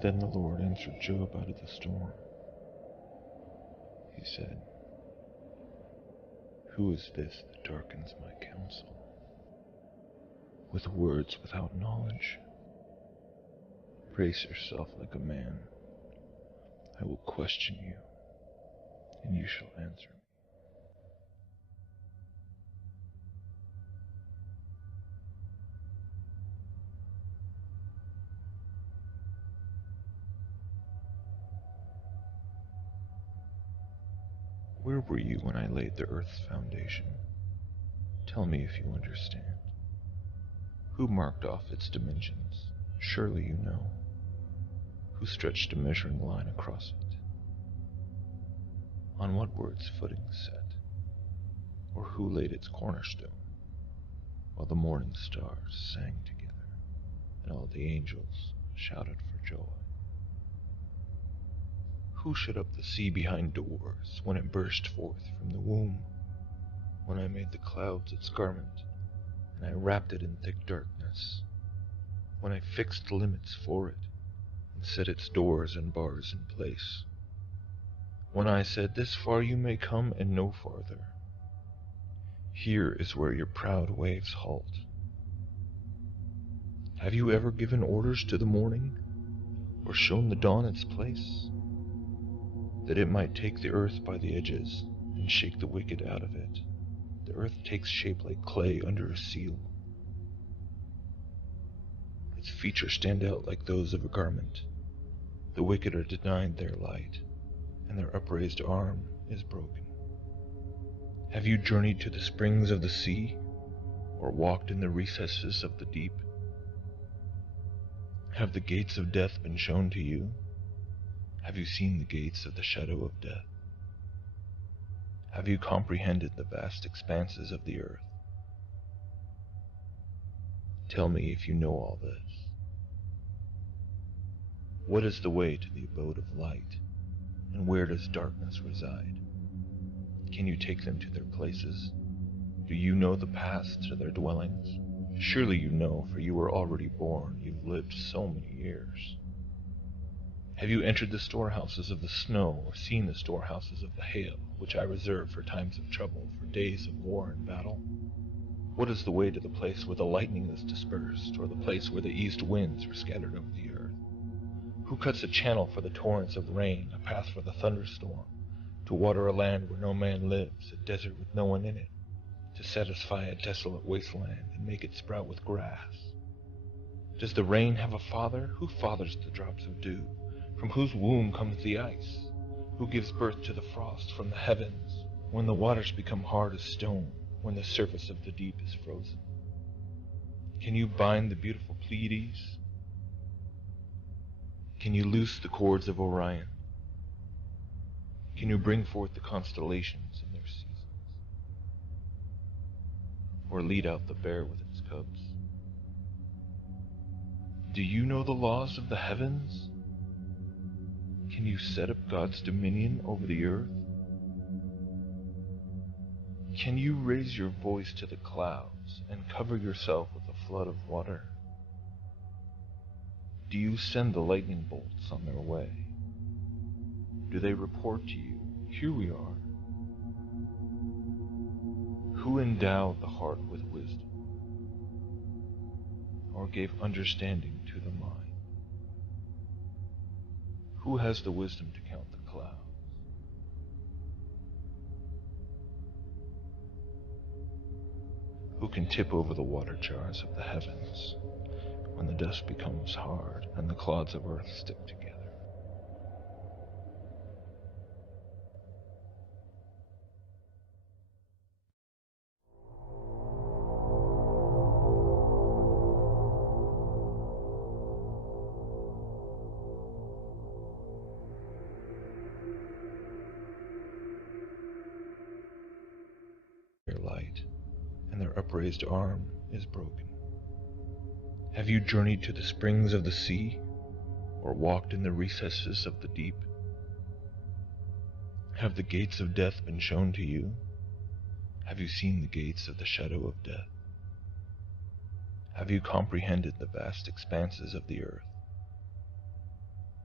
Then the Lord answered Job out of the storm. He said, "Who is this that darkens my counsel with words without knowledge? Brace yourself like a man. I will question you, and you shall answer me." Where were you when I laid the earth's foundation? Tell me if you understand. Who marked off its dimensions? Surely you know. Who stretched a measuring line across it? On what were its footings set? Or who laid its cornerstone, while the morning stars sang together, and all the angels shouted for joy? Who shut up the sea behind doors when it burst forth from the womb? When I made the clouds its garment, and I wrapped it in thick darkness? When I fixed limits for it, and set its doors and bars in place? When I said, "This far you may come and no farther. Here is where your proud waves halt." Have you ever given orders to the morning, or shown the dawn its place, that it might take the earth by the edges and shake the wicked out of it? The earth takes shape like clay under a seal. Its features stand out like those of a garment. The wicked are denied their light, and their upraised arm is broken. Have you journeyed to the springs of the sea, or walked in the recesses of the deep? Have the gates of death been shown to you? Have you seen the gates of the shadow of death? Have you comprehended the vast expanses of the earth? Tell me if you know all this. What is the way to the abode of light, and where does darkness reside? Can you take them to their places? Do you know the paths to their dwellings? Surely you know, for you were already born. You've lived so many years. Have you entered the storehouses of the snow, or seen the storehouses of the hail, which I reserve for times of trouble, for days of war and battle? What is the way to the place where the lightning is dispersed, or the place where the east winds are scattered over the earth? Who cuts a channel for the torrents of rain, a path for the thunderstorm, to water a land where no man lives, a desert with no one in it, to satisfy a desolate wasteland and make it sprout with grass? Does the rain have a father? Who fathers the drops of dew? From whose womb comes the ice? Who gives birth to the frost from the heavens, when the waters become hard as stone, when the surface of the deep is frozen? Can you bind the beautiful Pleiades? Can you loose the cords of Orion? Can you bring forth the constellations in their seasons, or lead out the bear with its cubs? Do you know the laws of the heavens? Can you set up God's dominion over the earth? Can you raise your voice to the clouds and cover yourself with a flood of water? Do you send the lightning bolts on their way? Do they report to you, "Here we are"? Who endowed the heart with wisdom, or gave understanding to the mind? Who has the wisdom to count the clouds? Who can tip over the water jars of the heavens when the dust becomes hard and the clods of earth stick together? Their light, and their upraised arm is broken. Have you journeyed to the springs of the sea, or walked in the recesses of the deep? Have the gates of death been shown to you? Have you seen the gates of the shadow of death? Have you comprehended the vast expanses of the earth?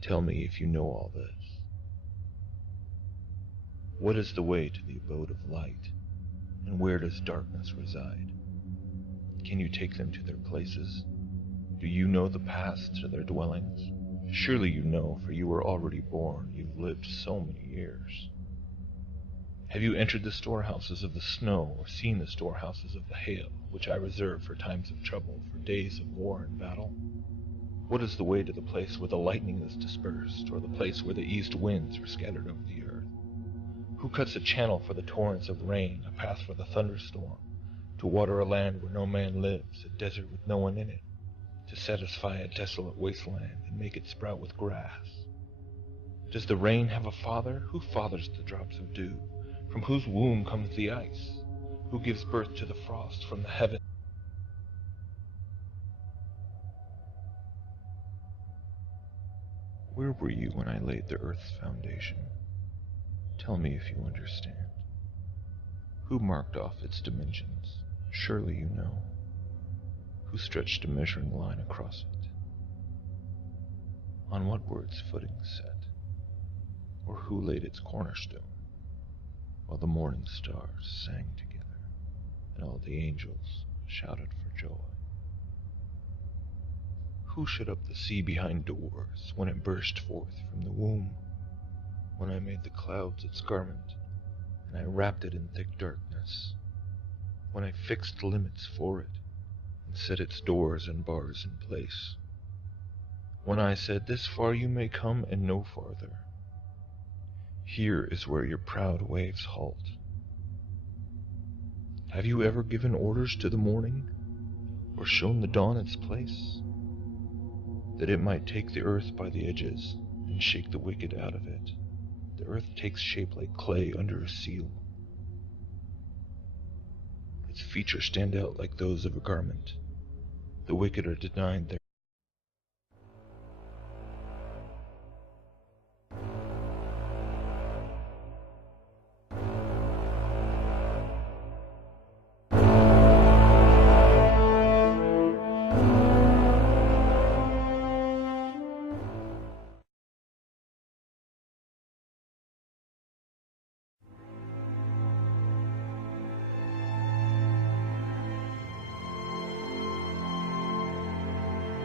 Tell me if you know all this. What is the way to the abode of light, and where does darkness reside? Can you take them to their places? Do you know the paths to their dwellings? Surely you know, for you were already born, you've lived so many years. Have you entered the storehouses of the snow, or seen the storehouses of the hail, which I reserve for times of trouble, for days of war and battle? What is the way to the place where the lightning is dispersed, or the place where the east winds are scattered over the earth? Who cuts a channel for the torrents of rain, a path for the thunderstorm, to water a land where no man lives, a desert with no one in it, to satisfy a desolate wasteland and make it sprout with grass? Does the rain have a father? Who fathers the drops of dew? From whose womb comes the ice? Who gives birth to the frost from the heavens? Where were you when I laid the earth's foundation? Tell me if you understand. Who marked off its dimensions? Surely you know. Who stretched a measuring line across it? On what were its footings set? Or who laid its cornerstone? While the morning stars sang together, and all the angels shouted for joy. Who shut up the sea behind doors when it burst forth from the womb? When I made the clouds its garment, and I wrapped it in thick darkness? When I fixed limits for it, and set its doors and bars in place? When I said, this far you may come and no farther. Here is where your proud waves halt. Have you ever given orders to the morning, or shown the dawn its place, that it might take the earth by the edges and shake the wicked out of it? The earth takes shape like clay under a seal. Its features stand out like those of a garment. The wicked are denied their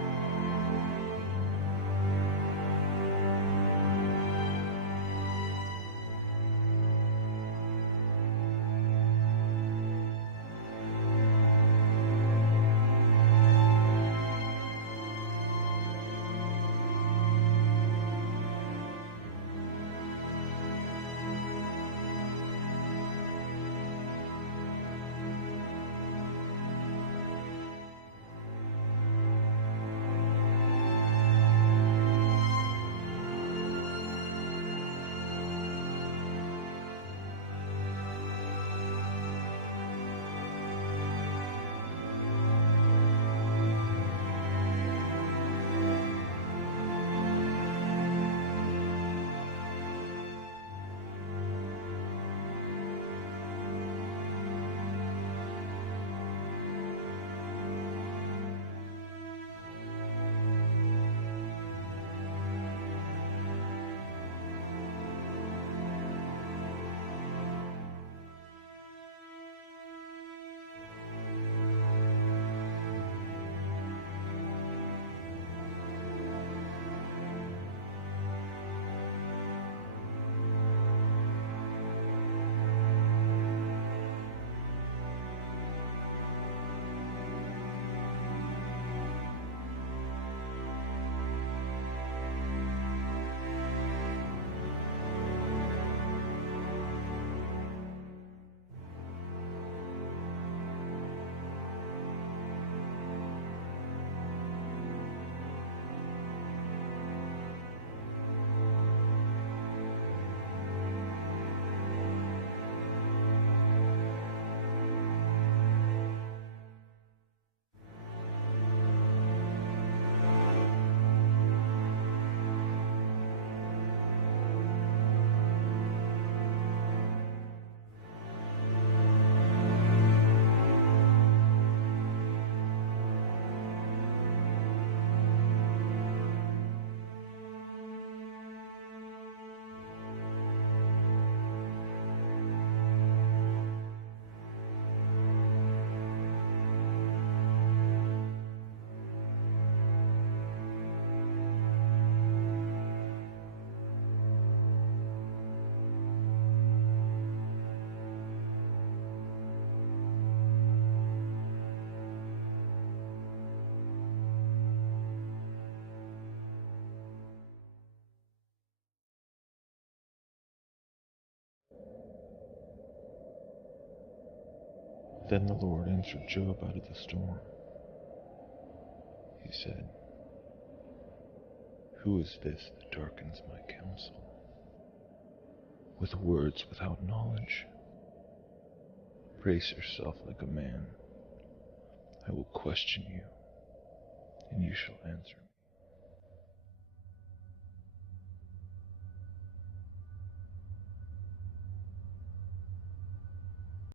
Then the Lord answered Job out of the storm. He said, "Who is this that darkens my counsel with words without knowledge? Brace yourself like a man. I will question you, and you shall answer me."